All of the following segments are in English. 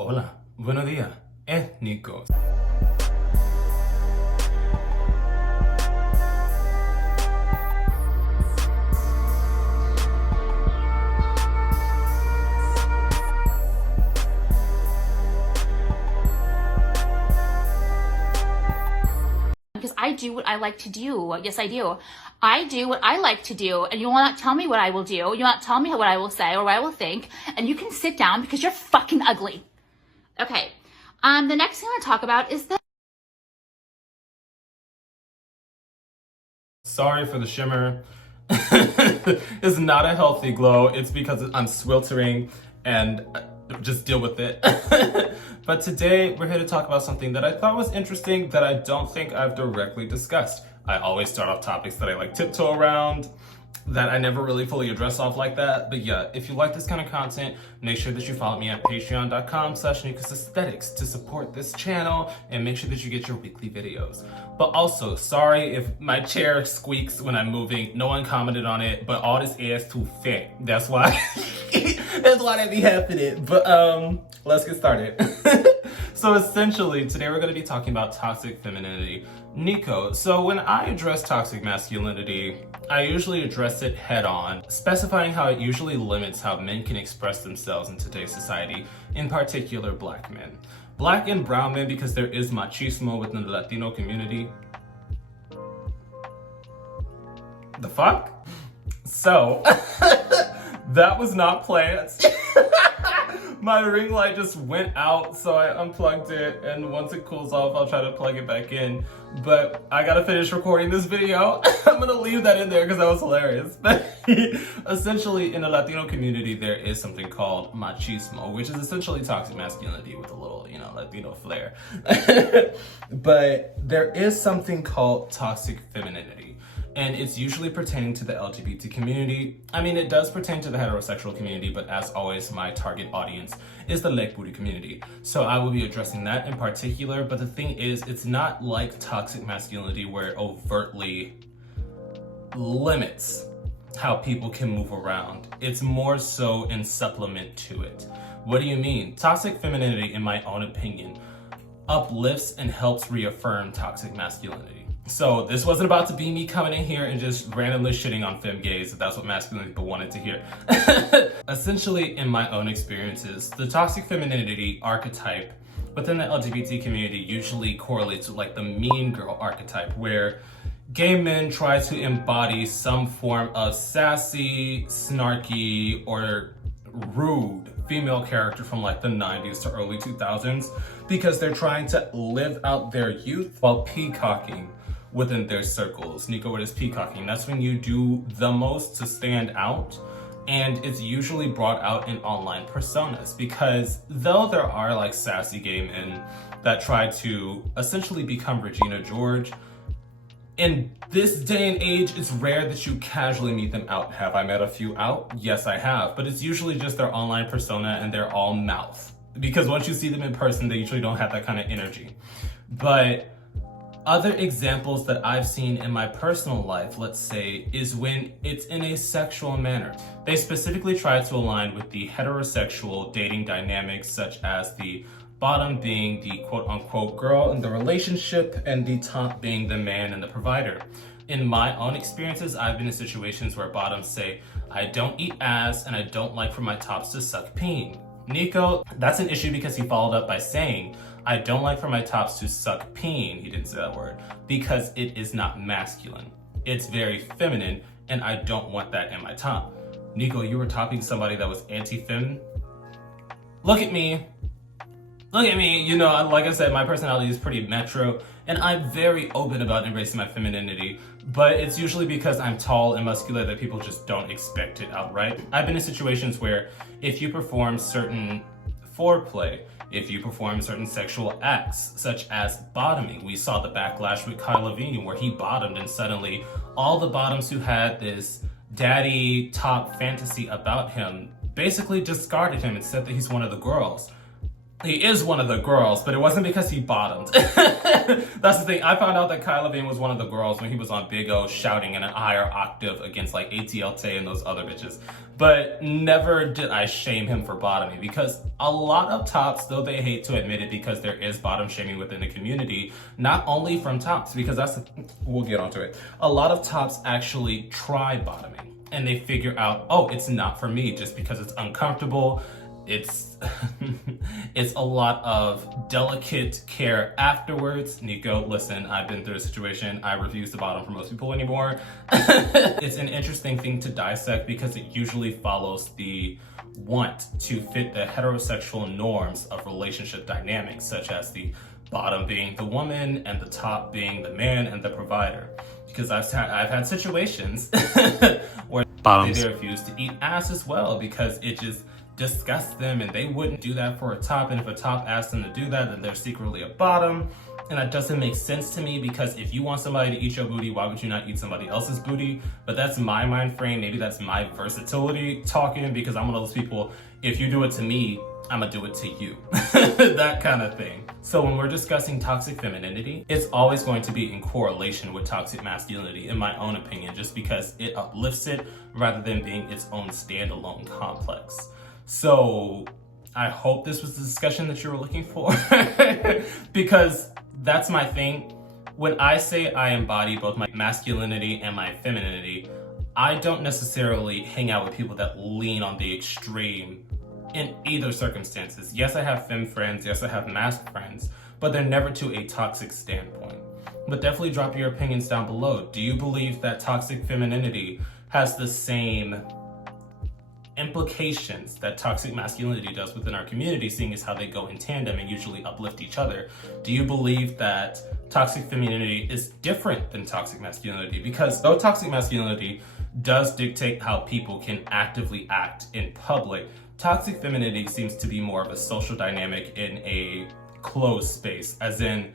Hola, buenos días, es Nico. Because I do what I like to do. Yes, I do. I do what I like to do, and you will not tell me what I will do. You will not tell me what I will say or what I will think, and you can sit down because you're fucking ugly. Okay. The next thing I want to talk about is the Sorry for the shimmer. It's not a healthy glow. It's because I'm sweltering and just deal with it. But today we're here to talk about something that I thought was interesting that I don't think I've directly discussed. I always start off topics that I like tiptoe around, that I never really fully address off like that. But yeah, if you like this kind of content, make sure that you follow me at patreon.com/Nicosaesthetics to support this channel and make sure that you get your weekly videos. But also, sorry if my chair squeaks when I'm moving. No one commented on it, but all this air is too thick. That's why that's why that be happening. But let's get started. So essentially, today we're going to be talking about toxic femininity. Nico, so when I address toxic masculinity, I usually address it head on, specifying how it usually limits how men can express themselves in today's society, in particular black men. Black and brown men, because there is machismo within the Latino community. The fuck? So, that was not planned. My ring light just went out, so I unplugged it, and once it cools off, I'll try to plug it back in. But I gotta finish recording this video. I'm gonna leave that in there because that was hilarious. But essentially, in the Latino community, there is something called machismo, which is essentially toxic masculinity with a little, Latino flair. But there is something called toxic femininity. And it's usually pertaining to the LGBT community. I mean, it does pertain to the heterosexual community, but as always, my target audience is the leg booty community. So I will be addressing that in particular, but the thing is, it's not like toxic masculinity where it overtly limits how people can move around. It's more so in supplement to it. What do you mean? Toxic femininity, in my own opinion, uplifts and helps reaffirm toxic masculinity. So this wasn't about to be me coming in here and just randomly shitting on femme gays if that's what masculine people wanted to hear. Essentially, in my own experiences, the toxic femininity archetype within the LGBT community usually correlates with like the mean girl archetype, where gay men try to embody some form of sassy, snarky, or rude female character from like the 90s to early 2000s because they're trying to live out their youth while peacocking within their circles. Nico, what is peacocking? That's when you do the most to stand out, and it's usually brought out in online personas, because though there are like sassy gay men that try to essentially become Regina George, in this day and age, it's rare that you casually meet them out. Have I met a few out? Yes, I have, but it's usually just their online persona and they're all mouth, because once you see them in person, they usually don't have that kind of energy. But other examples that I've seen in my personal life, let's say, is when it's in a sexual manner. They specifically try to align with the heterosexual dating dynamics, such as the bottom being the quote-unquote girl in the relationship and the top being the man and the provider. In my own experiences, I've been in situations where bottoms say, I don't eat ass and I don't like for my tops to suck peen. Nico, that's an issue because he followed up by saying, I don't like for my tops to suck peen, he didn't say that word, because it is not masculine. It's very feminine, and I don't want that in my top. Nico, you were topping somebody that was anti-fem? Look at me. Look at me. Like I said, my personality is pretty metro, and I'm very open about embracing my femininity, but it's usually because I'm tall and muscular that people just don't expect it outright. I've been in situations where if you perform certain foreplay, if you perform certain sexual acts, such as bottoming. We saw the backlash with Kyle Levine, where he bottomed and suddenly all the bottoms who had this daddy top fantasy about him basically discarded him and said that he's one of the girls. He is one of the girls, but it wasn't because he bottomed. That's the thing. I found out that Kai Levine was one of the girls when he was on Big O shouting in a higher octave against like ATLT and those other bitches. But never did I shame him for bottoming, because a lot of tops, though they hate to admit it because there is bottom shaming within the community, not only from tops, because we'll get onto it. A lot of tops actually try bottoming and they figure out, oh, it's not for me just because it's uncomfortable. It's it's a lot of delicate care afterwards. Nico, listen, I've been through a situation. I refuse to bottom for most people anymore. It's an interesting thing to dissect because it usually follows the want to fit the heterosexual norms of relationship dynamics, such as the bottom being the woman and the top being the man and the provider. Because I've had situations where they refuse to eat ass as well because it just disgusts them, and they wouldn't do that for a top, and if a top asks them to do that, then they're secretly a bottom. And that doesn't make sense to me, because if you want somebody to eat your booty, why would you not eat somebody else's booty? But that's my mind frame. Maybe that's my versatility talking, because I'm one of those people, if you do it to me, I'm gonna do it to you. That kind of thing. So when we're discussing toxic femininity, it's always going to be in correlation with toxic masculinity, in my own opinion, just because it uplifts it rather than being its own standalone complex. So I hope this was the discussion that you were looking for, because that's my thing. When I say I embody both my masculinity and my femininity, I don't necessarily hang out with people that lean on the extreme in either circumstances. Yes, I have femme friends, yes, I have masc friends, but they're never to a toxic standpoint. But definitely drop your opinions down below. Do you believe that toxic femininity has the same implications that toxic masculinity does within our community, seeing as how they go in tandem and usually uplift each other? Do you believe that toxic femininity is different than toxic masculinity? Because though toxic masculinity does dictate how people can actively act in public, toxic femininity seems to be more of a social dynamic in a closed space, as in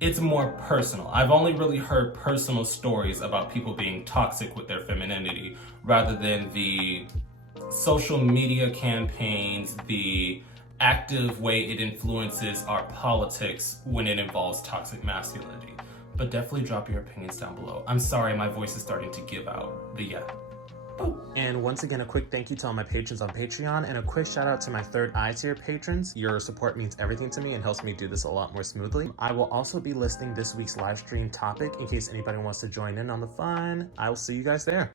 it's more personal. I've only really heard personal stories about people being toxic with their femininity rather than the social media campaigns, the active way it influences our politics when it involves toxic masculinity. But definitely drop your opinions down below. I'm sorry, my voice is starting to give out, but yeah. And once again, a quick thank you to all my patrons on Patreon, and a quick shout out to my third eye tier patrons. Your support means everything to me and helps me do this a lot more smoothly. I will also be listing this week's live stream topic in case anybody wants to join in on the fun. I will see you guys there.